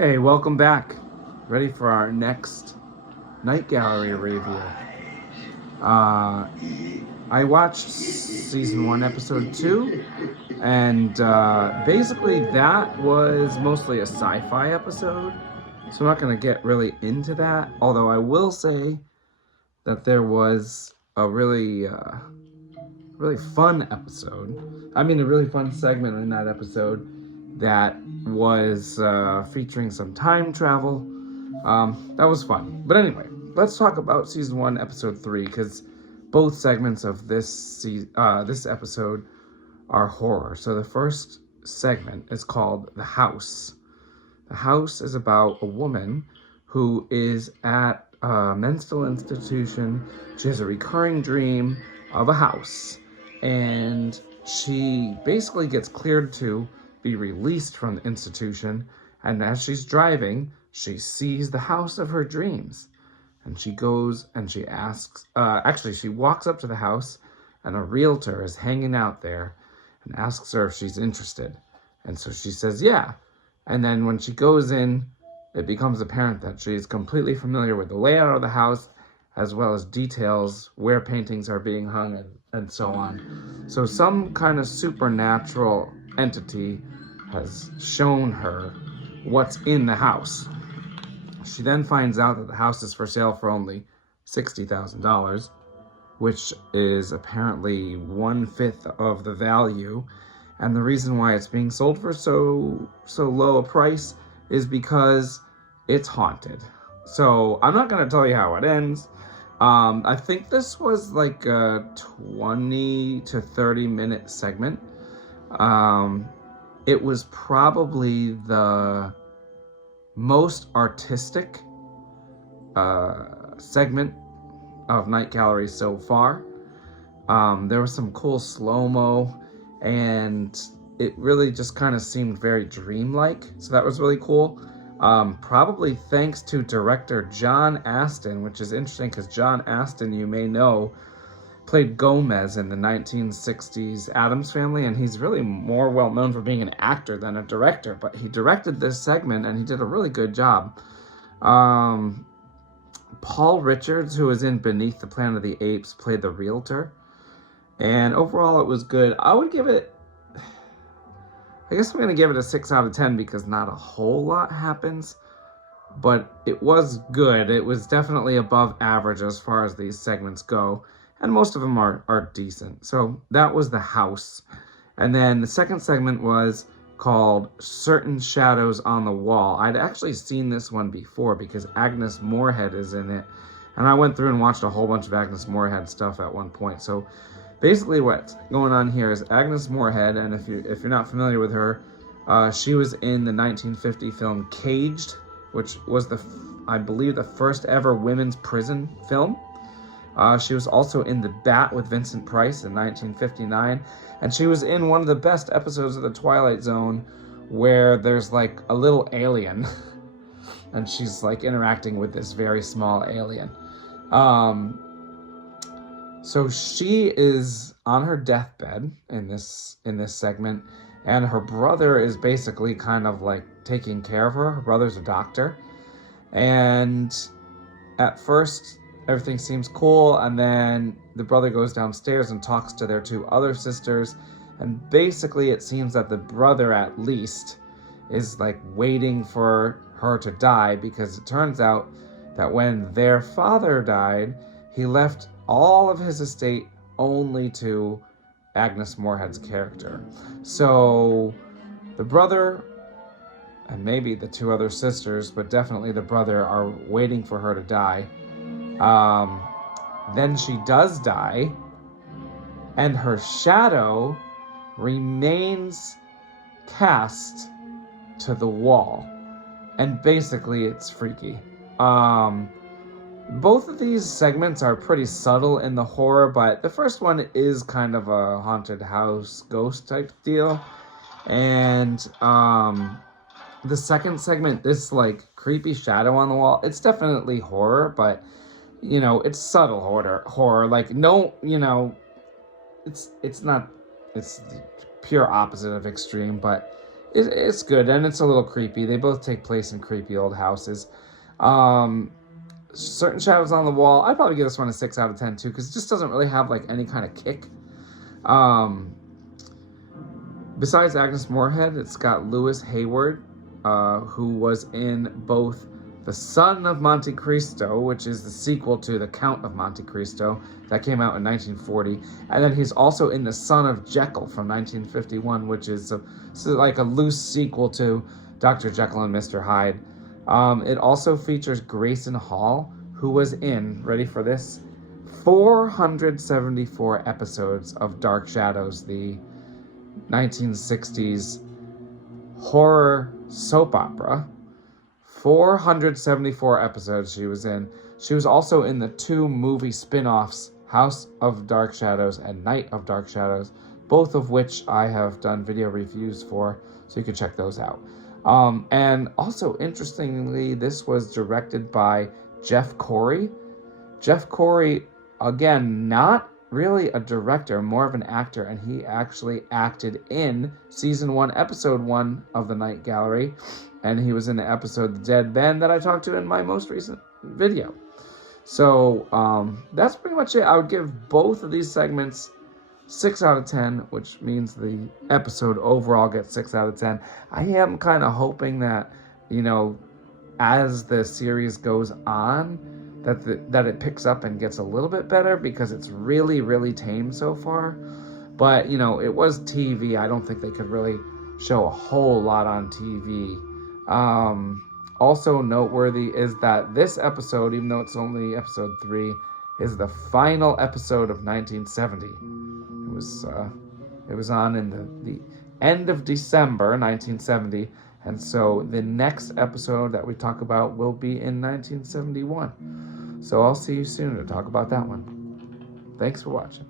Hey, welcome back. Ready for our next Night Gallery review. I watched season 1, episode 2, and basically that was mostly a sci-fi episode, so I'm not going to get really into that, although I will say that there was a really fun episode. A really fun segment in that episode that was featuring some time travel. That was fun. But anyway, let's talk about season 1, episode 3, because both segments of this episode are horror. So the first segment is called The House. The House is about a woman who is at a mental institution. She has a recurring dream of a house, and she basically gets cleared to be released from the institution, and as she's driving, she sees the house of her dreams, and she goes and she asks, she walks up to the house, and a realtor is hanging out there and asks her if she's interested, and so she says yeah, and then when she goes in, it becomes apparent that she is completely familiar with the layout of the house, as well as details where paintings are being hung and so on. So some kind of supernatural entity has shown her what's in the house. She then finds out that the house is for sale for only $60,000, which is apparently 1/5 of the value. And the reason why it's being sold for so low a price is because it's haunted. So I'm not going to tell you how it ends. I think this was like a 20 to 30 minute segment. It was probably the most artistic segment of Night Gallery so far. There was some cool slow-mo, and it really just kind of seemed very dreamlike, so that was really cool. Probably thanks to director John Astin, which is interesting because John Astin, you may know, played Gomez in the 1960s Addams Family, and he's really more well known for being an actor than a director, but he directed this segment and he did a really good job. Paul Richards, who was in Beneath the Planet of the Apes, played the realtor, and overall it was good. I guess I'm going to give it a 6 out of 10 because not a whole lot happens, but it was good. It was definitely above average as far as these segments go, and most of them are decent. So that was The House. And then the second segment was called Certain Shadows on the Wall. I'd actually seen this one before because Agnes Moorehead is in it, and I went through and watched a whole bunch of Agnes Moorehead stuff at one point. So basically what's going on here is Agnes Moorehead, and if you're not familiar with her, she was in the 1950 film Caged, which was I believe the first ever women's prison film. She was also in The Bat with Vincent Price in 1959, and she was in one of the best episodes of The Twilight Zone where there's like a little alien and she's like interacting with this very small alien. So she is on her deathbed in this segment, and her brother is basically kind of like taking care of her. Her brother's a doctor, and at first everything seems cool, and then the brother goes downstairs and talks to their 2 other sisters, and basically it seems that the brother at least is like waiting for her to die, because it turns out that when their father died, he left all of his estate only to Agnes Moorehead's character. So the brother, and maybe the 2 other sisters, but definitely the brother, are waiting for her to die. Then she does die, and her shadow remains cast to the wall, and basically it's freaky. Both of these segments are pretty subtle in the horror, but the first one is kind of a haunted house ghost type deal, and the second segment, this like creepy shadow on the wall, it's definitely horror, but it's subtle horror. Like, no, it's not, it's the pure opposite of extreme, but It's good, and it's a little creepy. They both take place in creepy old houses. Certain Shadows on the Wall, I'd probably give this one a 6 out of 10 too, because it just doesn't really have like any kind of kick. Besides Agnes Moorehead, it's got Lewis Hayward, who was in both The Son of Monte Cristo, which is the sequel to The Count of Monte Cristo, that came out in 1940, and then he's also in The Son of Jekyll from 1951, which is like a loose sequel to Dr. Jekyll and Mr. Hyde. It also features Grayson Hall, who was in, ready for this, 474 episodes of Dark Shadows, the 1960s horror soap opera. 474 episodes she was in. She was also in the 2 movie spin-offs, House of Dark Shadows and Night of Dark Shadows, both of which I have done video reviews for, so you can check those out. And also, interestingly, this was directed by Jeff Corey. Jeff Corey, again, not really a director, more of an actor, and he actually acted in Season 1, Episode 1 of The Night Gallery, and he was in the episode The Dead Band that I talked to in my most recent video. So, that's pretty much it. I would give both of these segments 6 out of 10, which means the episode overall gets 6 out of 10. I am kind of hoping that, you know, as the series goes on, that it picks up and gets a little bit better, because it's really, really tame so far. But, you know, it was TV. I don't think they could really show a whole lot on TV. Also noteworthy is that this episode, even though it's only episode 3, is the final episode of 1970. It was on in the end of December 1970, and so the next episode that we talk about will be in 1971. So I'll see you soon to talk about that one. Thanks for watching.